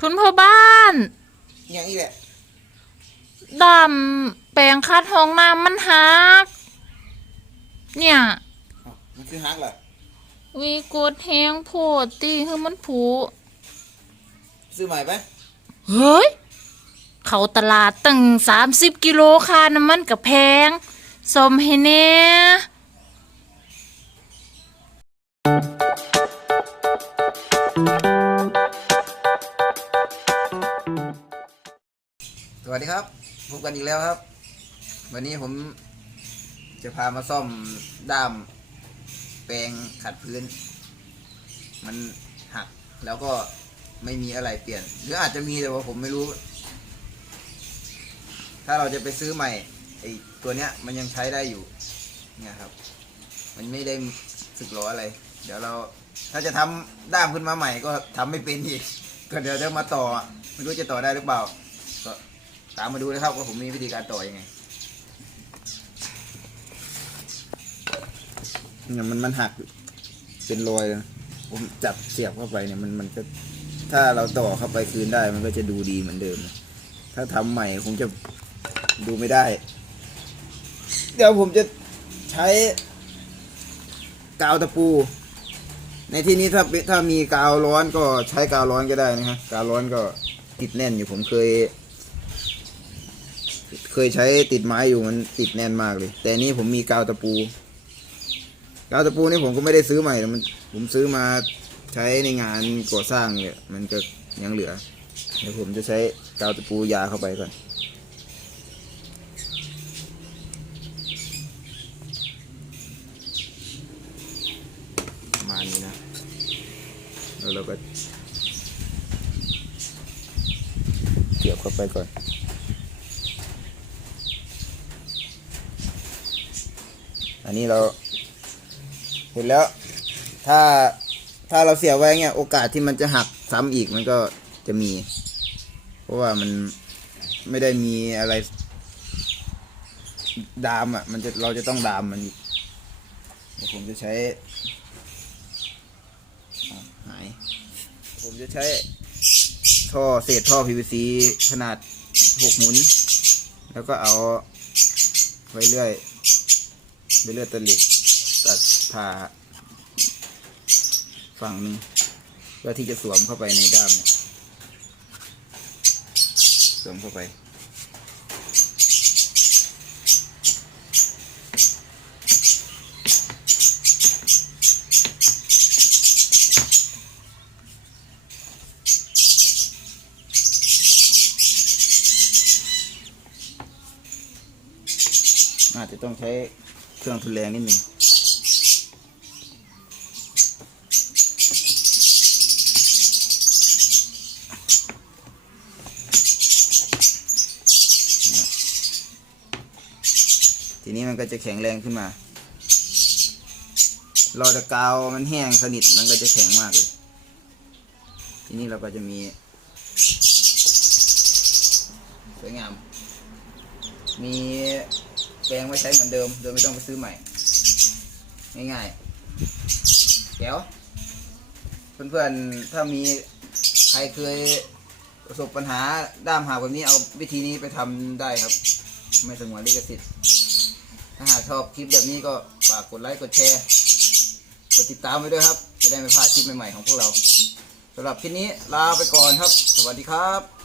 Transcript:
คุณพ่อบ้านอย่างนี้แหละดำแปลงคัดห้องน้ำมันหัก เนี่ยอ้าวมันคือฮักเหรอวีกดแหงโพดตีคือมันผูซื้อใหม่ไหมเฮ้ย เขาตลาดตั้งสามสิบกิโลค่าน้ำมันกับแพงสมให้แน่ วัสดีครับพบกันอีกแล้วครับ วันนี้ผมจะพามาซ่อมด้าม แปรงขัดพื้น มันหักแล้วก็ไม่มีอะไรเปลี่ยน หรืออาจจะมีแต่ว่าผมไม่รู้ ถ้าเราจะไปซื้อใหม่ไอตัวเนี้ยมันยังใช้ได้อยู่เนี่ยครับ มันไม่ได้สึกหรออะไร เดี๋ยวเราถ้าจะทำด้ามขึ้นมาใหม่ก็ทำไม่เป็นอีกก็เดี๋ยวจะมาต่อ ไม่รู้จะต่อได้หรือเปล่า ก็ ตามมาดูนะครับว่าผมมีวิธีการต่อยังไงเนี่ยมันมันหักเป็นรอยนะผมจับเสียบเข้าไปเนี่ยมันมันก็ถ้าเราต่อเข้าไปคืนได้ มันก็จะดูดีเหมือนเดิม ถ้าทำใหม่คงจะดูไม่ได้ เดี๋ยวผมจะใช้กาวตะปู ในที่นี้ถ้าถ้ามีกาวร้อนก็ใช้กาวร้อนก็ได้นะฮะกาวร้อนก็ติดแน่นอยู่ผมเคย เคยใช้ติดไม้อยู่มันติดแน่นมากเลย แต่นี้ผมมีกาวตะปู กาวตะปูนี่ผมก็ไม่ได้ซื้อใหม่มันผมซื้อมาใช้ในงานก่อสร้างเนี่ยมันก็ยังเหลือเดี๋ยวผมจะใช้กาวตะปูยาเข้าไปก่อนมานี้นะ แล้วเราก็เกี่ยวเข้าไปก่อน อันนี้เราเห็นแล้ว ถ้าถ้าเราเสียไว้เงี้ยโอกาสที่มันจะหักซ้ำอีกมันก็จะมี เพราะว่ามันไม่ได้มีอะไร ดามอะ มันจะเราจะต้องดามมันอีกผมจะใช้หายผมจะใช้ท่อเศษท่อ PVC ขนาดหกหมุน แล้วก็เอาไว้เรื่อย ไปเลือดตะหลิกตัดผ่าฝั่งหนึงเพื่อที่จะสวมเข้าไปในด้ามเนี่ยสวมเข้าไป อาจจะต้องใช้ เครื่องทุนแรงนิดหนึ่งทีนี้มันก็จะแข็งแรงขึ้นมารอจะกาวมันแห้งสนิทมันก็จะแข็งมากเลย ทีนี้เราก็จะมี สวยงาม มี แปรงไว้ใช้เหมือนเดิม โดยไม่ต้องไปซื้อใหม่ ง่ายๆเดี๋ยวเพื่อนๆ ถ้ามีใครเคยประสบปัญหาด้ามหักแบบนี้เอาวิธีนี้ไปทำได้ครับ ไม่สงวนลิขสิทธิ์ ถ้าหากชอบคลิปแบบนี้ก็ฝากกดไลค์กดแชร์กดติดตามไว้ด้วยครับ จะได้ไม่พลาดคลิปใหม่ๆของพวกเราสำหรับคลิปนี้ลาไปก่อนครับ สวัสดีครับ